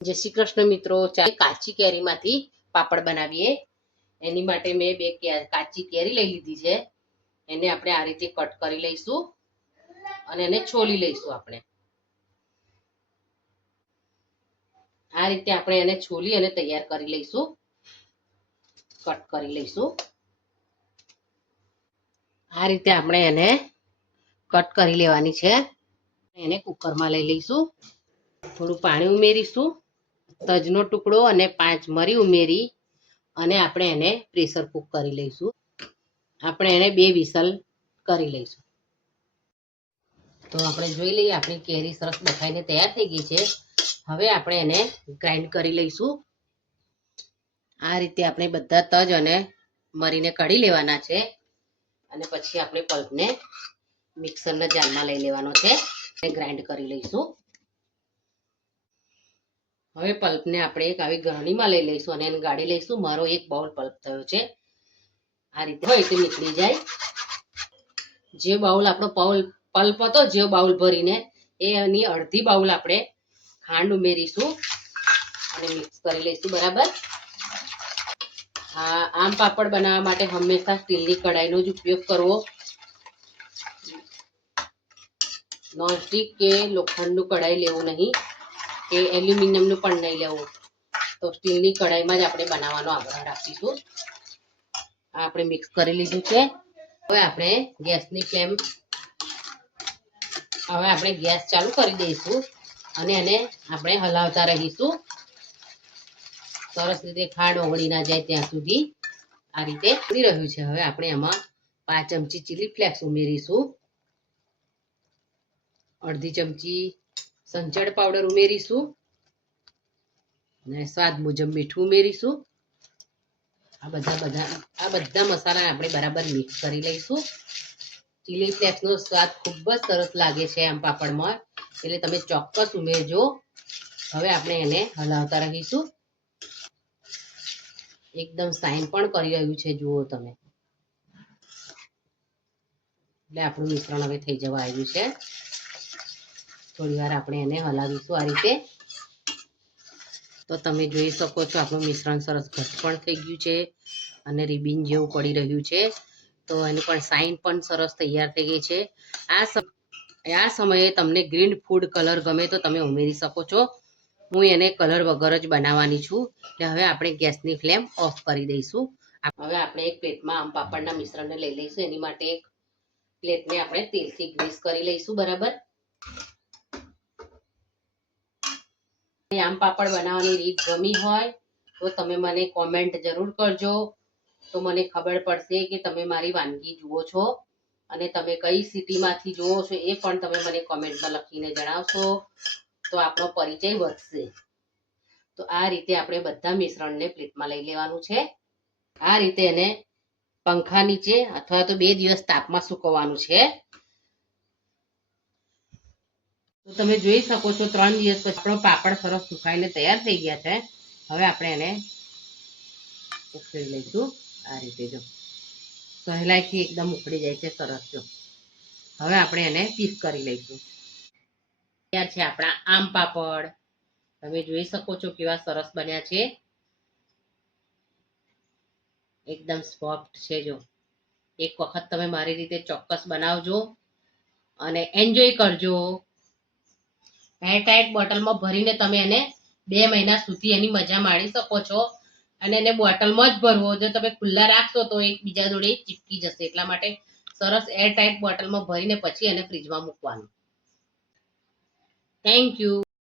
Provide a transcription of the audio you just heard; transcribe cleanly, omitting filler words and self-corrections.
જય શ્રી કૃષ્ણ મિત્રો, ચાલો કાચી કેરીમાંથી પાપડ બનાવીએ. એની માટે મેં બે કાચી કેરી લઈ લીધી છે. એને આપણે આ રીતે કટ કરી લઈશું અને એને છોલી લઈશું. આપણે આ રીતે આપણે એને છોલી અને તૈયાર કરી લઈશું, કટ કરી લઈશું. આ રીતે આપણે એને કટ કરી લેવાની છે. એને કુકરમાં લઈ લઈશું. થોડું પાણી ઉમેરીશું, તજનો ટુકડો અને 5 મરી ઉમેરી અને આપણે એને પ્રેશર કુક કરી લઈશું. આપણે એને 2 વિસલ કરી લઈશું. તો આપણે જોઈ લઈએ, આપણી કેરી સરસ બફાઈને તૈયાર થઈ ગઈ છે. હવે આપણે એને ગ્રાઇન્ડ કરી લઈશું. આ રીતે આપણે બધા તજ અને મરીને કાઢી લેવાના છે અને પછી આપણે પલ્પને મિક્સરના જારમાં લઈ લેવાનો છે અને ગ્રાઇન્ડ કરી લઈશું. હવે પલ્પને આપણે એક આવી ગરણીમાં લઈ લઈશું અને એને ગાળી લઈશું. મારો 1 બાઉલ પલ્પ થયો છે. આ રીતે હોય તો નીકળી જાય. જે બાઉલ આપણો પલ્પ હતો, જે બાઉલ ભરીને એની અડધી બાઉલ આપણે ખાંડ ઉમેરીશું અને મિક્સ કરી લઈશું બરાબર. આમ પાપડ બનાવવા માટે હંમેશા સ્ટીલની કઢાઈનો જ ઉપયોગ કરવો. નોનસ્ટિક કે લોખંડનું કઢાઈ લેવું નહીં, કે એલ્યુમિનિયમનું પણ નહીં લેવું. તો સ્ટીલની કઢાઈમાં જ આપણે બનાવવાનો આગ્રહ રાખીશું. આપણે મિક્સ કરી લીધું છે. હવે આપણે ગેસ ચાલુ કરી દઈશું અને એને આપણે હલાવતા રહીશું સરસ રીતે. ખાંડ ઓગળી ના જાય ત્યાં સુધી આ રીતે ઉડી રહ્યું છે. હવે આપણે એમાં 5 ચમચી ચીલી ફ્લેક્સ ઉમેરીશું, અડધી ચમચી સંચળ પાવડર ઉમેરીશું અને સ્વાદ મુજબ મીઠું ઉમેરીશું. આ બધા મસાલા આપણે બરાબર મિક્સ કરી લઈશું. ચીલી ફ્લેક્સનો સ્વાદ ખૂબ જ સરસ લાગે છે આમ પાપડમાં, એટલે તમે ચોક્કસ ઉમેરજો. હવે આપણે એને હલાવતા રહીશું. એકદમ સાઈન પણ કરી રહ્યું છે, જુઓ તમે. એટલે આપણું મિશ્રણ હવે થઈ જવા આવ્યું છે. થોડી વાર આપણે એને હલાવીશું આ રીતે. તો તમે જોઈ શકો છો, આપણું મિશ્રણ સરસ ઘટ પણ થઈ ગયું છે અને રિબિન જેવું પડી રહ્યું છે. તો એની પણ સાઈન પણ સરસ તૈયાર થઈ ગઈ છે. આ સમયે તમને ગ્રીન ફૂડ કલર ગમે તો તમે ઉમેરી શકો છો. હું એને કલર વગર જ બનાવવાની છું. એટલે હવે આપણે ગેસની ફ્લેમ ઓફ કરી દઈશું. હવે આપણે એક પ્લેટમાં આમ પાપડના મિશ્રણને લઈ લઈશું. એની માટે એક પ્લેટને આપણે તેલથી ગ્રીસ કરી લઈશું બરાબર. આમ પાપડ બનાવવાની રીત ગમી હોય તો તમે મને કોમેન્ટ જરૂર કરજો. તો મને ખબર પડશે કે તમે મારી વાનગી જુઓ છો અને તમે કઈ સિટીમાંથી જુઓ છો એ પણ તમે મને કોમેન્ટમાં લખીને જણાવશો, તો આપણો પરિચય વધશે. તો આ રીતે આપણે બધા મિશ્રણને પ્લેટમાં લઈ લેવાનું છે. આ રીતે એને પંખા નીચે અથવા તો 2 દિવસ તાપમાં સુકવવાનું છે. તો તમે જોઈ શકો છો 3 દિવસ પછી આપણો પાપડ સરસ સુકાઈને તૈયાર થઈ ગયા છે. હવે આપણે એને ઉકળી લઈશું આ રીતે. જો સહેલાઈથી એકદમ ઉકળી જાય છે સરસ. જો હવે આપણે એને પીસ કરી લઈશું. તૈયાર છે આપણા આમ પાપડ. તમે જોઈ શકો છો કેવા સરસ બન્યા છે, એકદમ સોફ્ટ છે. જો એક વખત તમે મારી રીતે ચોક્કસ બનાવજો અને એન્જોય કરજો. એરટાઇટ બોટલમાં ભરીને તમે એને 2 મહિના સુધી એની મજા માણી શકો છો. અને એને બોટલમાં જ ભરવો. જો તમે ખુલ્લા રાખશો તો એકબીજા જોડે ચીપકી જશે. એટલા માટે સરસ એરટાઇટ બોટલમાં ભરીને પછી એને ફ્રીજમાં મૂકવાનું. Thank you.